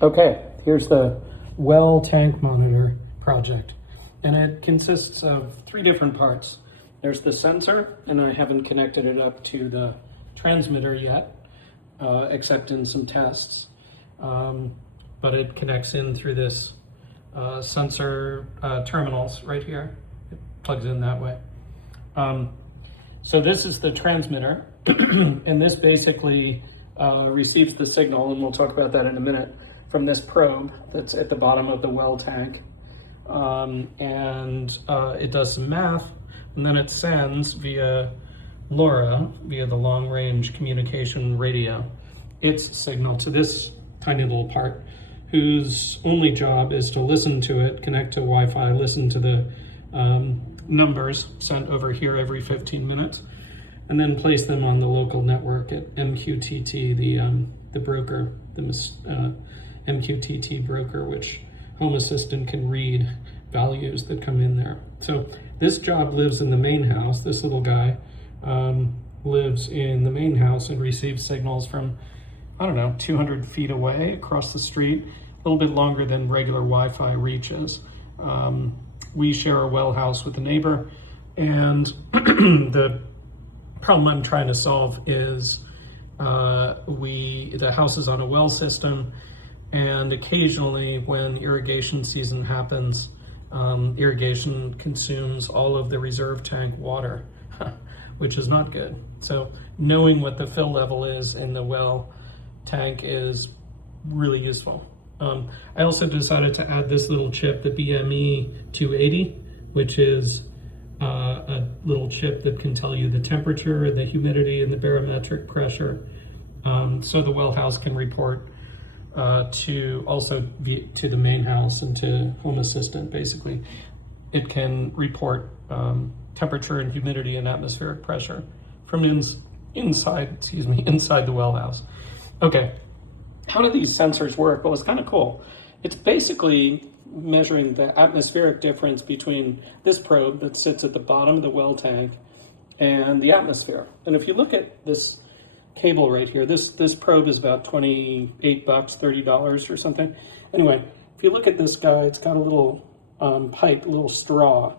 Okay, here's the well tank monitor project, and it consists of 3 different parts. There's the sensor, and I haven't connected it up to the transmitter yet, except in some tests, but it connects in through this sensor terminals right here. It plugs in that way. So this is the transmitter, and this basically receives the signal, and we'll talk about that in a minute, from this probe that's at the bottom of the well tank. It does some math, and then it sends via LoRa, via the long-range communication radio, its signal to this tiny little part, whose only job is to listen to it, connect to Wi-Fi, listen to the numbers sent over here every 15 minutes, and then place them on the local network at MQTT, the broker, the MQTT broker, which Home Assistant can read values that come in there. So this job lives in the main house. This little guy lives in the main house and receives signals from, I don't know, 200 feet away across the street, a little bit longer than regular Wi-Fi reaches. We share a well house with a neighbor, and the problem I'm trying to solve is the house is on a well system, and occasionally when irrigation season happens, irrigation consumes all of the reserve tank water, which is not good. So knowing what the fill level is in the well tank is really useful. I also decided to add this little chip, the BME280, which is a little chip that can tell you the temperature, the humidity, and the barometric pressure. So the well house can report to the main house and to Home Assistant. Basically, it can report temperature and humidity and atmospheric pressure from inside the well house. Okay, how do these sensors work? Well, it's kind of cool. It's basically measuring the atmospheric difference between this probe that sits at the bottom of the well tank and the atmosphere. And if you look at this cable right here, this probe is about $28, $30 or something. Anyway, if you look at this guy, it's got a little pipe, a little straw,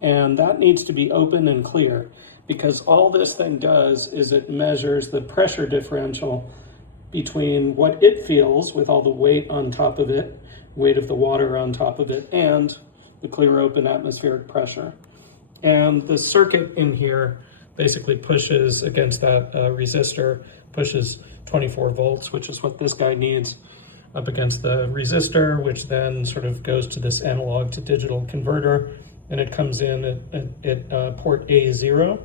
and that needs to be open and clear, because all this thing does is it measures the pressure differential between what it feels with all the weight on top of it, weight of the water on top of it, and the clear open atmospheric pressure. And the circuit in here basically pushes against that resistor, pushes 24 volts, which is what this guy needs, up against the resistor, which then sort of goes to this analog to digital converter, and it comes in at port A0.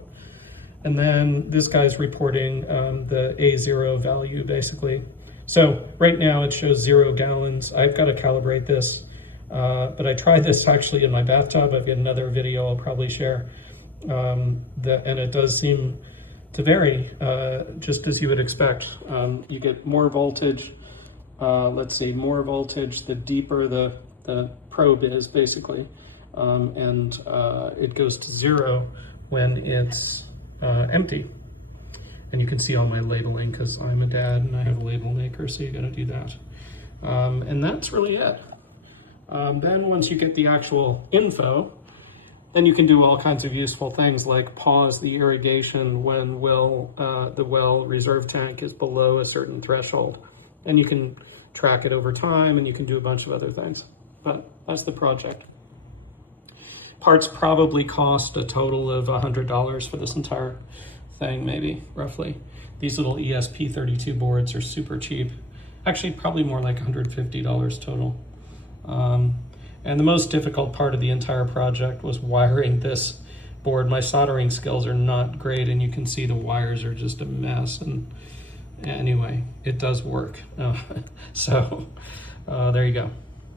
And then this guy's reporting the A0 value, basically. So right now it shows 0 gallons. I've got to calibrate this, but I tried this actually in my bathtub. I've got another video I'll probably share. And it does seem to vary, just as you would expect. You get more voltage, more voltage the deeper the probe is, basically. And it goes to 0 when it's empty. And you can see all my labeling because I'm a dad and I have a label maker, so you got to do that. And that's really it. Then once you get the actual info, then you can do all kinds of useful things like pause the irrigation when the well reserve tank is below a certain threshold. And you can track it over time, and you can do a bunch of other things. But that's the project. Parts probably cost a total of $100 for this entire thing, maybe, roughly. These little ESP32 boards are super cheap. Actually, probably more like $150 total. And the most difficult part of the entire project was wiring this board. My soldering skills are not great, and you can see the wires are just a mess. And anyway, it does work. So there you go.